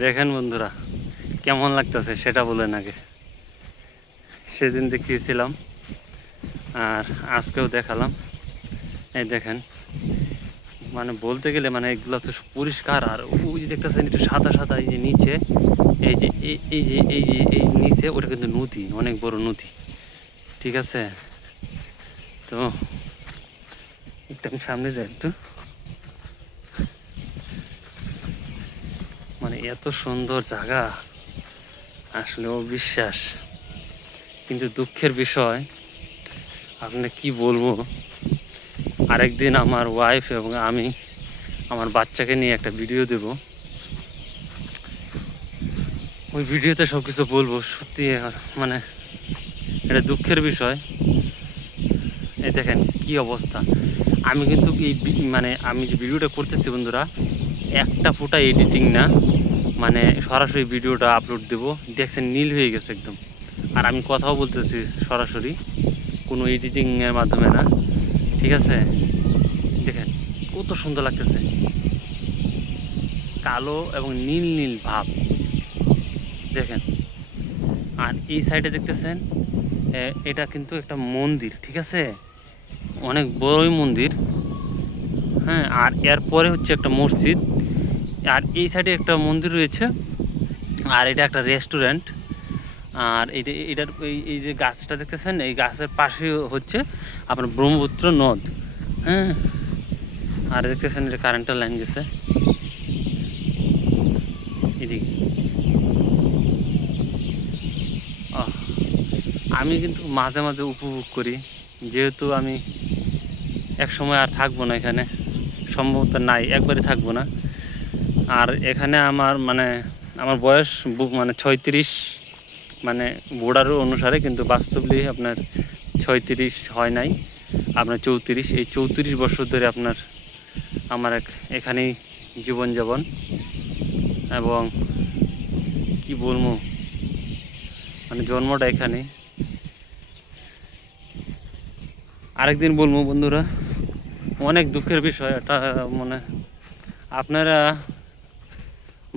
দেখেন বন্ধুরা কেমন লাগতেছে সেটা বলেন আগে। সেদিন দেখিয়েছিলাম আর আজকেও দেখালাম। এই দেখেন, মানে বলতে গেলে মানে এগুলো তো পরিষ্কার। আর ওই যে দেখতেছেন একটু সাদা সাদা, এই যে নিচে, এই যে এই নিচে ওটা কিন্তু নদী, অনেক বড় নদী। ঠিক আছে, তো একদম সামনে যাই একটু। মানে এত সুন্দর জায়গা আসলে অবিশ্বাস, কিন্তু দুঃখের বিষয় আপনি কি বলবো, আরেকদিন আমার ওয়াইফ এবং আমি আমার বাচ্চাকে নিয়ে একটা ভিডিও দেব। ওই ভিডিওতে সব কিছু বলবো। সত্যি মানে এটা দুঃখের বিষয়। এই দেখেন কি অবস্থা। আমি কিন্তু এই মানে আমি যে ভিডিওটা করতেছি বন্ধুরা, একটা ফোঁটা এডিটিং না, মানে সরাসরি ভিডিওটা আপলোড দেব। দেখছেন নীল হয়ে গেছে একদম। আর আমি কথাও বলতেছি সরাসরি, কোনো এডিটিংয়ের মাধ্যমে না। ঠিক আছে, দেখেন কত সুন্দর লাগতেছে, কালো এবং নীল নীল ভাব দেখেন। আর এই সাইডে দেখতেছেন এটা কিন্তু একটা মন্দির। ঠিক আছে, অনেক বড়ই মন্দির। হ্যাঁ, আর এরপরে হচ্ছে একটা মসজিদ। আর এই সাইডে একটা মন্দির রয়েছে, আর এটা একটা রেস্টুরেন্ট। আর এটার এই যে গাছটা দেখতেছেন, এই গাছের পাশে হচ্ছে আপনার ব্রহ্মপুত্র নদ। হ্যাঁ, আর দেখতেছেন এটা কারেন্টের লাইন গেছে এদিকে। আমি কিন্তু মাঝে মাঝে উপভোগ করি, যেহেতু আমি এক সময় আর থাকবো না এখানে, সম্ভবত নাই, একবারই থাকবো না। আর এখানে আমার মানে আমার বয়স মানে 36, মানে বোর্ডার অনুসারে, কিন্তু বাস্তবলি আপনার 36 হয় নাই, আপনার 34। এই 34 বছর ধরে আপনার আমার এখানেই জীবনযাপন। এবং কি বলবো, মানে জন্মটা এখানে। আরেকদিন বলবো বন্ধুরা, অনেক দুঃখের বিষয় এটা। মানে আপনারা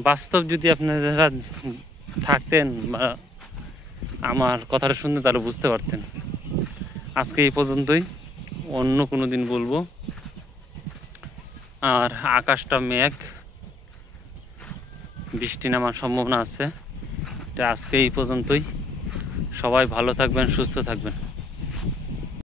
বাস্তব যদি আপনারা থাকতেন বা আমার কথাটা শুনতে, তাহলে বুঝতে পারতেন। আজকে এই পর্যন্তই, অন্য কোনো দিন বলবো। আর আকাশটা মেঘ, বৃষ্টি নামার সম্ভাবনা আছে। এটা আজকে এই পর্যন্তই। সবাই ভালো থাকবেন, সুস্থ থাকবেন।